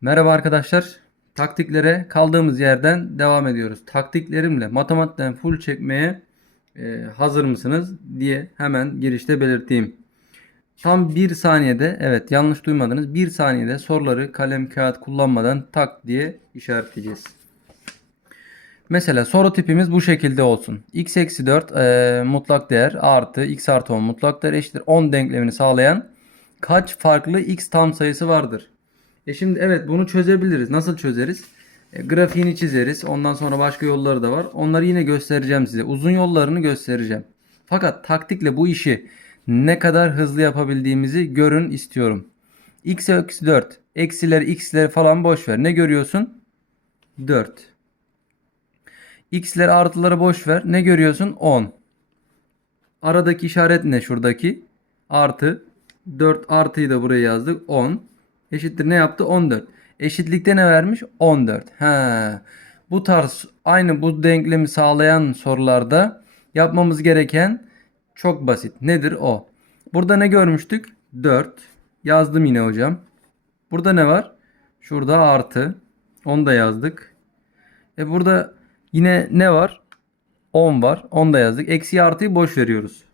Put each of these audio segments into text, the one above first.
Merhaba arkadaşlar. Taktiklere kaldığımız yerden devam ediyoruz. Taktiklerimle matematikten full çekmeye e, hazır mısınız diye hemen girişte belirteyim. Tam bir saniyede evet yanlış duymadınız. Bir saniyede soruları kalem kağıt kullanmadan tak diye işaretleyeceğiz. Mesela soru tipimiz bu şekilde olsun. x eksi 4 e, mutlak değer artı x artı 10 mutlak değer eşittir 10 denklemini sağlayan kaç farklı x tam sayısı vardır? E şimdi evet bunu çözebiliriz. Nasıl çözeriz? E, grafiğini çizeriz. Ondan sonra başka yolları da var. Onları yine göstereceğim size. Uzun yollarını göstereceğim. Fakat taktikle bu işi ne kadar hızlı yapabildiğimizi görün istiyorum. x eksi 4. Eksileri x'leri falan boş ver. Ne görüyorsun? 4. X'leri artıları boş ver. Ne görüyorsun? 10. Aradaki işaret ne şuradaki? Artı. 4 artıyı da buraya yazdık. 10. Eşittir ne yaptı? 14. Eşitlikte ne vermiş? 14. Ha. Bu tarz aynı bu denklemi sağlayan sorularda yapmamız gereken çok basit. Nedir o? Burada ne görmüştük? 4. Yazdım yine hocam. Burada ne var? Şurada artı. Onu da yazdık. E burada yine ne var? 10 var. Onu da yazdık. Eksi artıyı boş veriyoruz.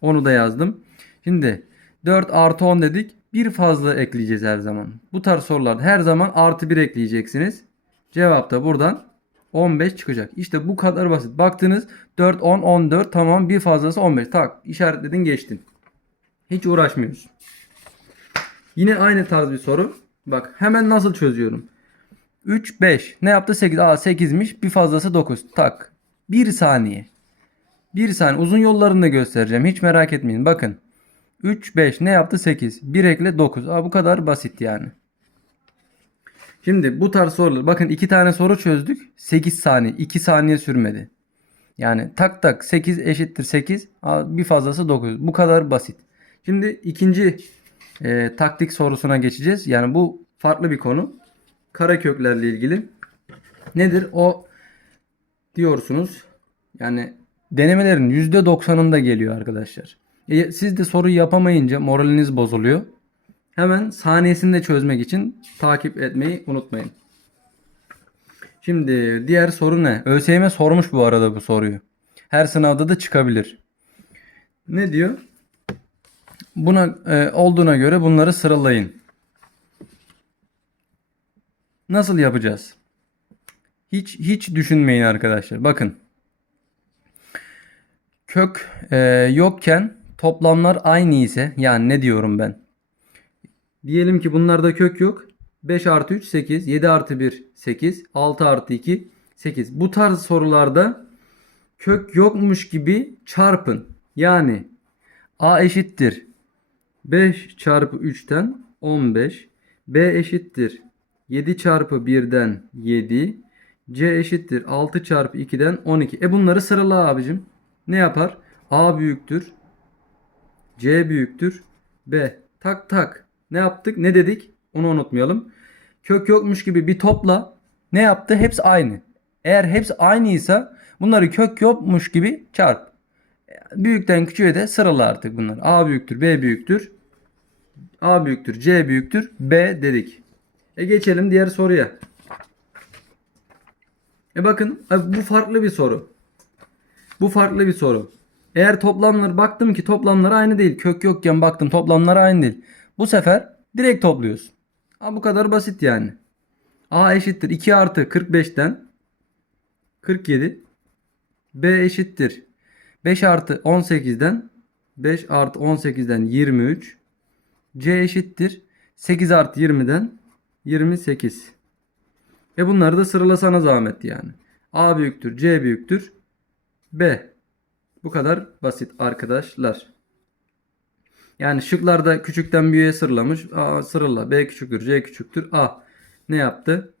Onu da yazdım. Şimdi 4 artı 10 dedik. Bir fazla ekleyeceğiz her zaman. Bu tarz sorularda her zaman artı 1 ekleyeceksiniz. Cevap da buradan 15 çıkacak. İşte bu kadar basit. Baktınız 4, 10, 14 tamam bir fazlası 15. Tak işaretledin geçtin. Hiç uğraşmıyoruz. Yine aynı tarz bir soru. Bak hemen nasıl çözüyorum. 3, 5. Ne yaptı? 8. Aa 8'miş. Bir fazlası 9. Tak. 1 saniye. 1 saniye. Uzun yollarını da göstereceğim. Hiç merak etmeyin. Bakın. 3, 5. Ne yaptı? 8. 1 ekle 9. Aa bu kadar basit yani. Şimdi bu tarz sorular. Bakın 2 tane soru çözdük. 8 saniye. 2 saniye sürmedi. Yani tak tak 8 eşittir 8. Aa, bir fazlası 9. Bu kadar basit. Şimdi ikinci e, taktik sorusuna geçeceğiz. Yani bu farklı bir konu. Kareköklerle ilgili. Nedir o diyorsunuz. Yani denemelerin %90'ında geliyor arkadaşlar. E, siz de soruyu yapamayınca moraliniz bozuluyor. Hemen saniyesinde çözmek için takip etmeyi unutmayın. Şimdi diğer soru ne? ÖSYM sormuş bu arada bu soruyu. Her sınavda da çıkabilir. Ne diyor? Buna e, olduğuna göre bunları sıralayın. Nasıl yapacağız? Hiç hiç düşünmeyin arkadaşlar. Bakın. Kök e, yokken toplamlar aynı ise yani ne diyorum ben? Diyelim ki bunlarda kök yok. 5 artı 3 8. 7 artı 1 8. 6 artı 2 8. Bu tarz sorularda kök yokmuş gibi çarpın. Yani a eşittir 5 çarpı 3'ten 15. B eşittir 7 çarpı 1'den 7. C eşittir 6 çarpı 2'den 12. E bunları sırala abicim. Ne yapar? A büyüktür. C büyüktür. B. Tak tak. Ne yaptık? Ne dedik? Onu unutmayalım. Kök yokmuş gibi bir topla. Ne yaptı? Hepsi aynı. Eğer hepsi aynıysa bunları kök yokmuş gibi çarp. Büyükten küçüğe de sırala artık bunlar. A büyüktür, B büyüktür. A büyüktür, C büyüktür, B dedik. E geçelim diğer soruya. E bakın bu farklı bir soru. Bu farklı bir soru. Eğer toplamları baktım ki toplamları aynı değil. Kök yokken baktım toplamları aynı değil. Bu sefer direkt topluyorsun. Ha, bu kadar basit yani. A eşittir 2 artı 45'ten 47. B eşittir 5 artı 18'den 5 artı 18'den 23. C eşittir 8 artı 20'den 28. Ve bunları da sıralasana zahmet yani. A büyüktür, C büyüktür, B. Bu kadar basit arkadaşlar. Yani şıklarda küçükten büyüğe sıralamış. A sırala. B küçüktür, C küçüktür. A ne yaptı?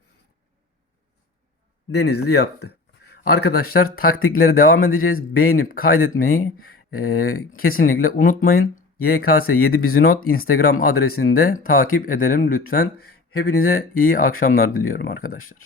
Denizli yaptı. Arkadaşlar taktiklere devam edeceğiz. Beğenip kaydetmeyi e, kesinlikle unutmayın. YKS 7 Bizinot Instagram adresinde takip edelim lütfen. Hepinize iyi akşamlar diliyorum arkadaşlar.